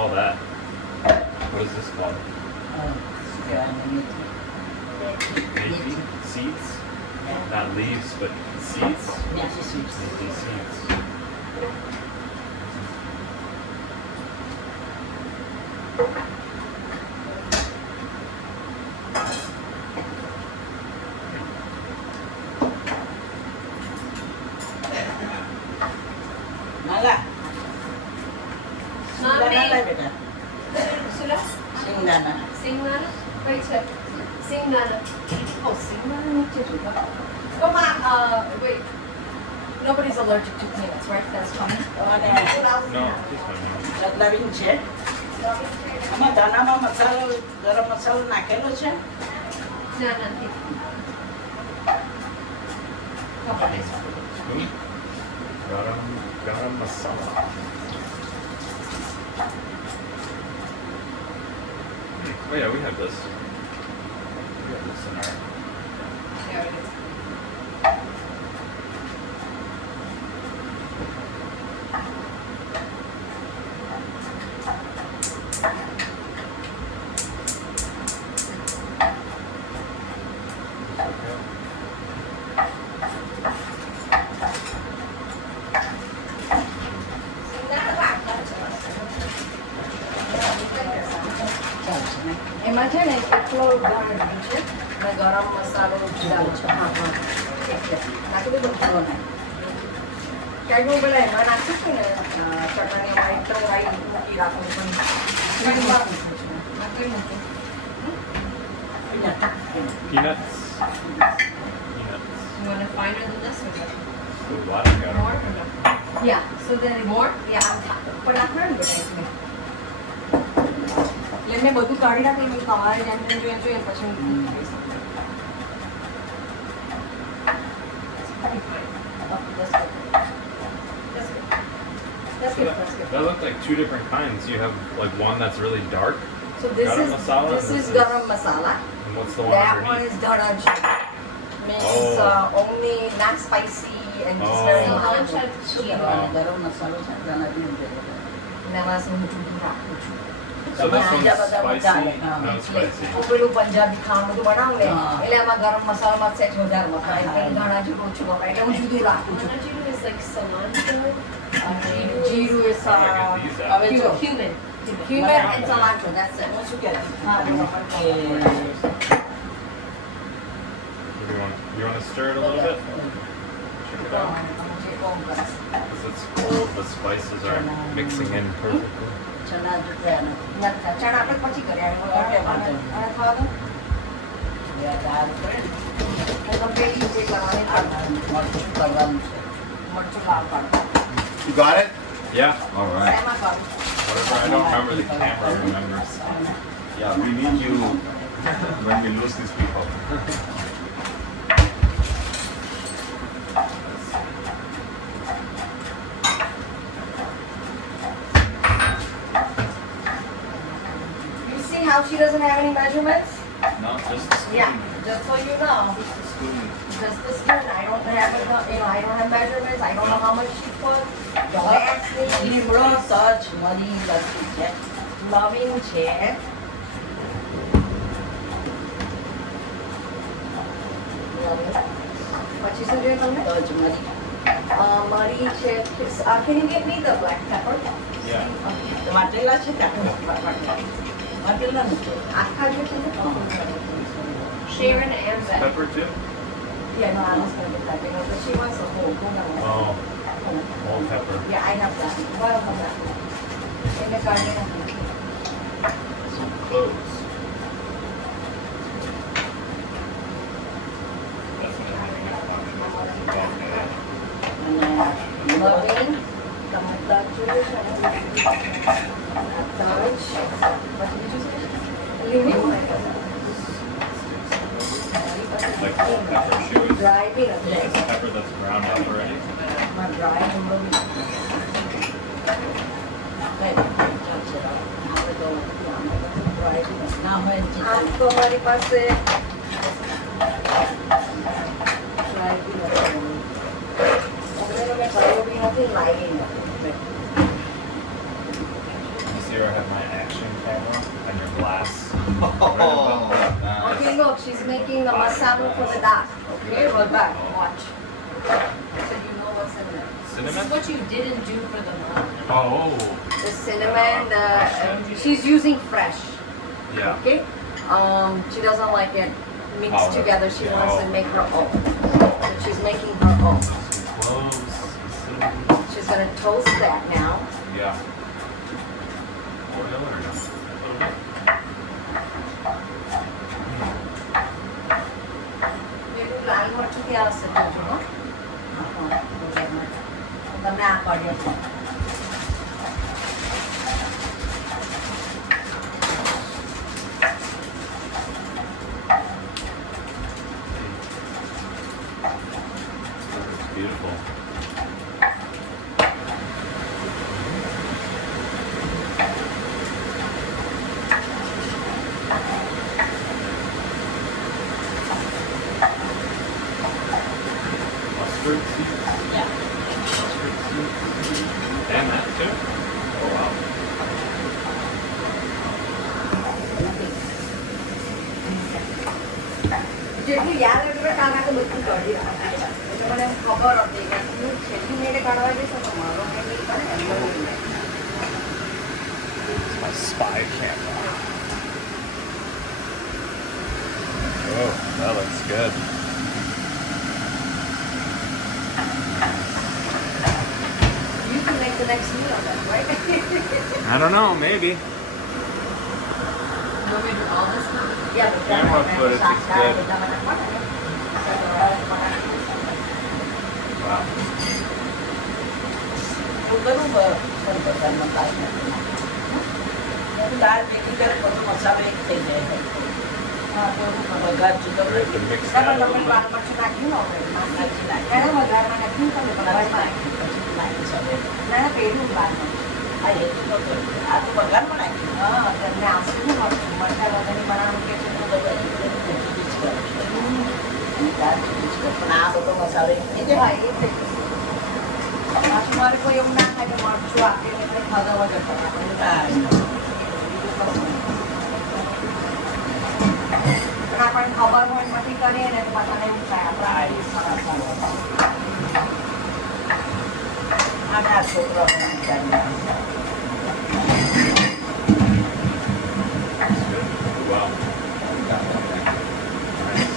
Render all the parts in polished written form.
call that? What is this called? Maybe seeds? Not leaves, but seeds? Yes, seeds. Maybe seeds. Nala. Mami. Nala beta. Sula? Singlana. Singlana? Wait, check. Singlana. Oh, Singlana. Wait. Nobody's allergic to peanuts, right? That's fine. What else? No, this one. લવિંગ છે આમાં દાણામાં મસાલો ગરમ મસાલો નાખેલો છે No, nothing. Couple days. Garam masala. Oh yeah, we have this. We have this in our. There it is. એમાં છે ને કેટલો ગરમ છે અને ગરમ મસાલો જુદા છે હા હા નાખી દે બધું ક્યાંક હું પેલા એમાં નાખું છું ને ચટણી વાઈટ તો વાઈટ મૂકી રાખું પણ Peanuts. Peanuts. You want it finer than this or what? With what? More or no? Yeah, so then more? Yeah, પણ આ ખરું બનાવીશ એટલે મેં બધું કાઢી નાખ્યું મેં તમારે જેમ જેમ જોઈએ પછી હું ખાઈશ. That's good. That's good. That looked like two different kinds. You have like one that's really dark. So this Garam is masala, this and is this garam masala. And what's the one That one underneath? is dhanaji. Means Oh. only not spicy and just Oh. very So mild. ગરમ મસાલો છે Dhanaji And then last one હું નાખું છું. So this one's બીજા બધા spicy. મસાલા, હા. No, it's spicy. પેલું પંજાબી ખાવાનું બધું બનાવું ને હા. એટલે આમાં ગરમ મસાલામાં સેજ વધારે વપરાય હા. એટલે ધાણા જીરું ઓછું વપરાય એટલે હું જુદું રાખું છું. Jiru is like cilantro. જીરું is How do I get these out? હવે જો Cumin. cumin and cilantro, that's it. હું શું કહેતી હા, કે What do you want to stir it a little bit? Check it out. Because it's cold, the spices are mixing in perfectly. ચણા જુઠ્યા નથી. ચણા આપણે પછી કરીએ. આને ખાવા દો. દાળ કરે હું તો પેલી જે કરવાની છે. મરચું કરવાનું છે મરચું લાલ પાડો. You got it? Yeah. All right. શેમાં કરું? Whatever. I don't remember the camera remembers. Yeah, we need you when we lose these people. You see how she doesn't have any measurements? No, just the spoon. Yeah, just so you know. Just the spoon. Just the spoon. I don't have I don't have measurements. I don't know how much she put. Don't ask me. લીમડો તજ મરી લસી છે Loving છે. પછી શું જોઈએ તમને? તજ મરી મરી છે. Can you get me the black pepper? Yeah. વાટેલા છે કે વાટેલા નથી આખા જે છે ને? Sharon and Beth. Pepper too? Yeah, no, I was going to get that. But she wants a whole. Oh, whole pepper. Yeah, I have that. What about that? In the garden. Some cloves. That's what I'm going અને Loving. ટમાટા છે. તજ. પછી બીજું શું? લીમડું. Like whole pepper shoes. Dry peanut. It's pepper that's ground up already. My dry લીમડું. Dry peanut. ના હોય આમ તો અમારી પાસે dry peanut છે. હવે મેં કર્યો બી નથી, લાવી નથી. You see where I have my masala for the dal. Okay, roll back. Watch. So you know what's in there. This is Cinnamon? what you didn't do for the naan. Oh, The cinnamon, she's using fresh. yeah. Okay? She doesn't like it mixed Powder. together. She Yeah. wants to make her own. So she's making her own. Cloves, cinnamon. She's gonna toast that now. Yeah. Oil or no? A little bit. પેલું લાલ મરચું ત્યાં હશે જોજો, હો? તમને આ કાઢ્યો છે. That's beautiful. Mustard seeds? Yeah. Mustard seeds. And that too? Oh wow. જેટલું યાદ એટલે કાકા તો બધું કાઢી રાખે. એટલે મને એમ ખબર હતી કે હું છેલ્લી મિનિટે કાઢવા જઈશ તો મારો મેં નહીં કરે એમનો નહીં કરે. It's my spy camera. Oh, that looks good. You can make the next meal on that, right? I don't know, maybe. You want me to do all this now? Yeah, Camera footage is good. Wow. ઘણું બધામાં કાઢી નાખે. દાળ ભેગી કરે બધો મસાલો એક થઈ જાય. વઘાર જુદો We have to mix that a little bit. નાખી નાખી. પછી નાખી હવે. હા એ તો કરું. આ તો વઘારમાં નાખી. પણ આ બધો મસાલો એક થઈ જાય. મારે કોઈ એવું ના થાય કે મરચું આપીને એટલે ખાધા વગર હા. પણ આપણને ખબર હોય એમાંથી કરીએ ને તો પાછા એવું થાય આપણા આ છોકરાઓને ચાલી. That's good. Wow. Nice.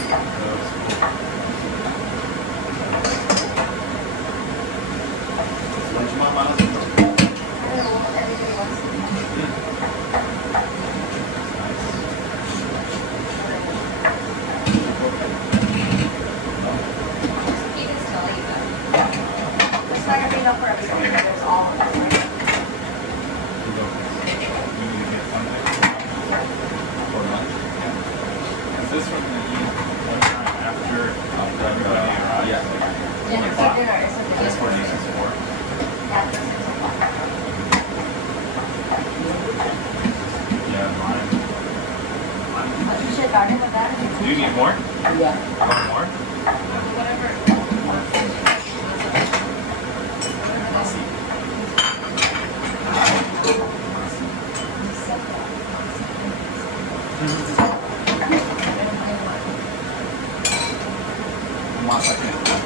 That was cool. Lunch mama. He is telling you that. It's not gonna be enough for everybody. There's all of them, right? You need to get something for lunch. Is this one that you eat one time after everybody arrives? Yeah. Yeah, it's a dinner. It's a dinner. That's what it is for. After 6 o'clock. Yeah, mine. But you should garden with that. Do you need more? Yeah. One more? Whatever. Masak niya.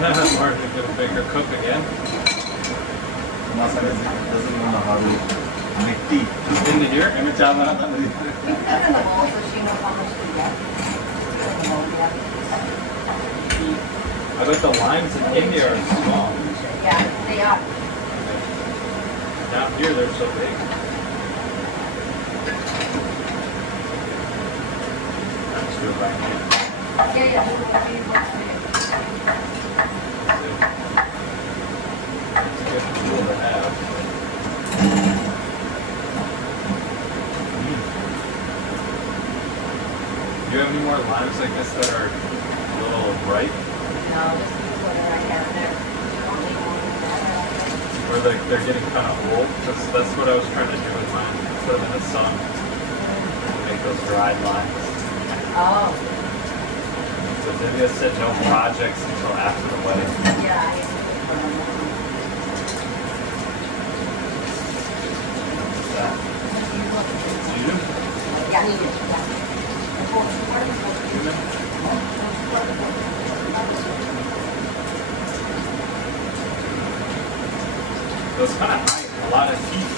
That's hard to get a bigger cook again. Masak doesn't know how to make tea. Into here? Ano tsama na tayo dito? Put it in the bowl so she knows how much to get. Put it in the bowl, yeah. I bet the limes in India are small. Yeah, they are. Down here they're so big. That's true, right? Yeah, yeah. It's It's good tool to have. Do you have any more limes like this that are a little ripe? No, just use whatever I have there. Or like they're getting kind of old? That's what I was trying to do with mine. Put them in the sun. Make those dried limes. Oh, So Divya said no projects until after the wedding. yeah. What's that? You do? Yeah, he did. Yeah. So it's kind of high, a lot of heat,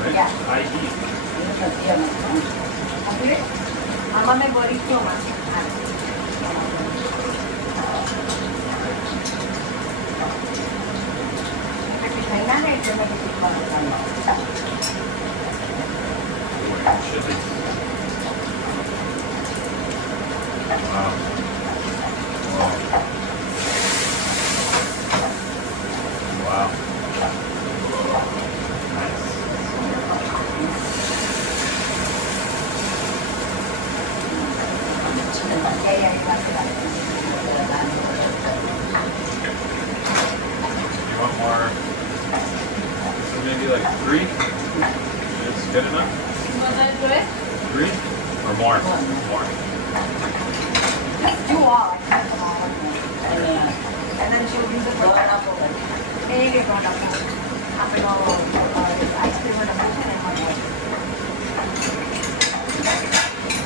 right? Yeah. High heat. Ini kecil macam. Oke. Mama me boricchio mas. Kainan na ito magiging Chili. Wow. Wow. Wow. Nice. Kaya yung masarap. You want more? So maybe like 3? Is good enough? What did I do it? 3? Or more? More. Just do all. I can't do all. Ini ya. And then she'll use it for Doa apa? maybe for the apple ice cream or the motion and one more.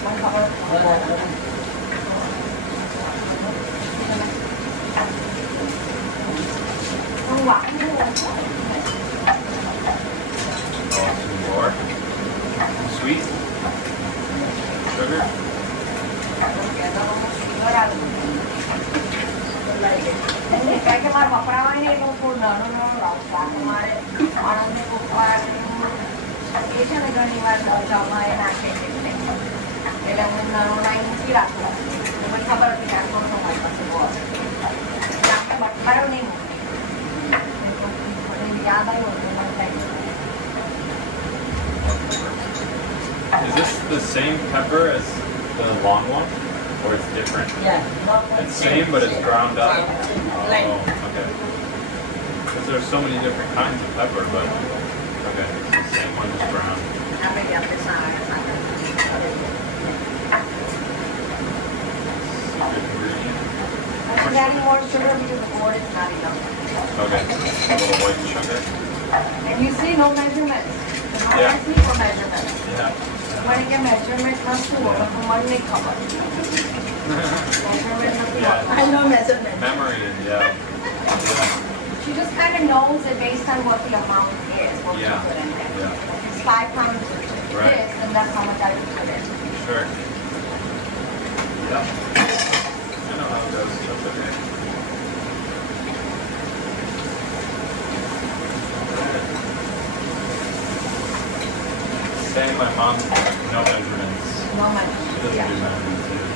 One cover. Doa apa? Ang wak mo. Oh, 2 more. Sweet? Sugar? Hindi, kaya kemarin maprawan ini kung puno, no, kemarin orangnya kukuha yung isa na ganiwan daw sa mga natin. Kailang narunayin yung sila ko. Naman ka ba rin ako ng mga pasibor. Kaya parang ni mo. Hindi yata yun. Is this the same pepper as the long one? Or it's different? Ya, It's same, but it's ground up. Lain. Oh, okay. Because there's so many different kinds of pepper, but okay, it's the same one, just ground. Kami di ate sa Secret ingredient. I'm adding more sugar because the board is not enough. Okay, a little white sugar. And you see no measurements. No Yeah. need for measurements. Yeah. When you get measurement, must do it. One make cover. Measurement, nothing Yeah. else. I know measurement. Memory, yeah. She just kind of knows it based on what the amount is, what you Yeah. put in there. Yeah. If it's 5 pounds Right. this, then that's how much I would put in. Sure. Yeah. I know how it goes. That's okay. Same, my mom, no measurements. No She measurement. doesn't Yeah. do measurements either.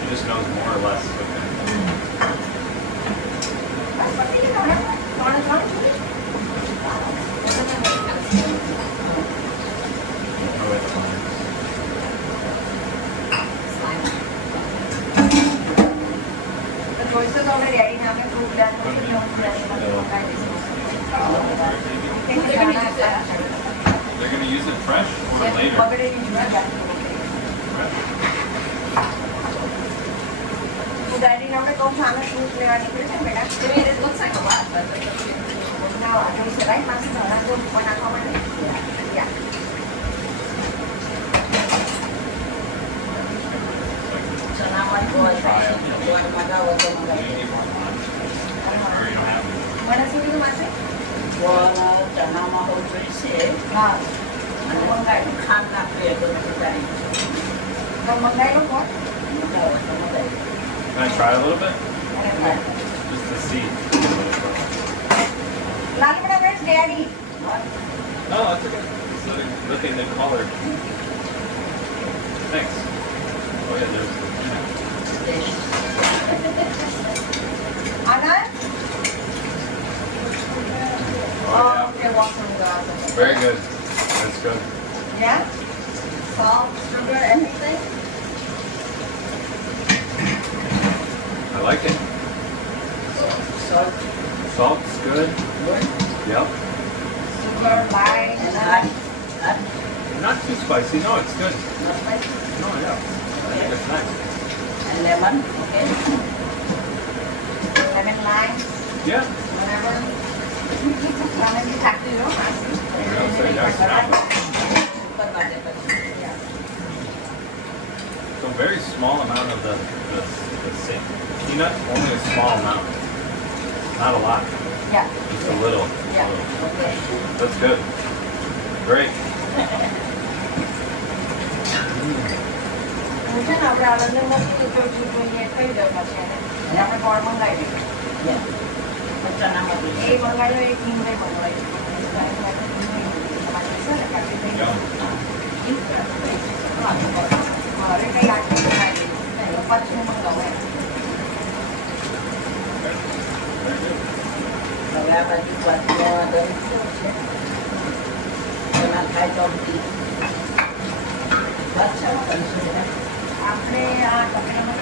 She just knows more or less. Okay. That's what you know. You want to try it? Oh, wait, hold on. The choices already ready now. I'm fruit done. Put 'em in the fridge still. They're gonna use it fresh or later? Fresh. Daddy, now go find a fruit layer. I mean, it looks like a lot, but it's okay. Now, I don't say right. Must be not good when I come in. Yeah. Selamat buat Try it. buat magawa ko Do magawa. you need more lunch? Or you don't have it? Mana sih itu masih? Wala sana mau juisi. Nah, Ano bang kain khana kaya ko na tadi. kalau manggai lo kok? Magawa ko magawa. Can I try a little bit? Lalu Just to see. mana guys, Daddy? No, that's okay. Just looking at the color. Thanks. Oh yeah, there's the Anan? Oh Oh, yeah. okay, welcome guys. Very good. That's good. Yeah? Salt, sugar, everything? I like it. Salt, Salt's good. good, Yep. Sugar, lime, and and add Not too spicy. No, it's good. not like No, yeah. I think it's nice. and lemon, okay? lemon, lime, Yeah. whatever. Lemon you have to do. I would say yes now. Super bad, but Yeah. very small amount of the peanut, only a small amount. Not a lot, Yeah. just a little. Yeah. little. Okay. That's good. Great. હું છે ને આપણે આનંદને મોકલી જોઈશું જોઈએ કહી દઉં પછી એને અને આપણે ગોળ મંગાવી દઈએ ચણામાંથી એ મંગાવ્યો એક ઈંગળી મંગાવ્યું Yum. મારે કંઈ આટલું બનાવી દીધું પછી હું મંગાવું એમ. હવે આ બાજુ પાછું દહીં શું છે એમાં ખાય તો બસ ચાલો કરીશું. આપણે આ તપેલામાં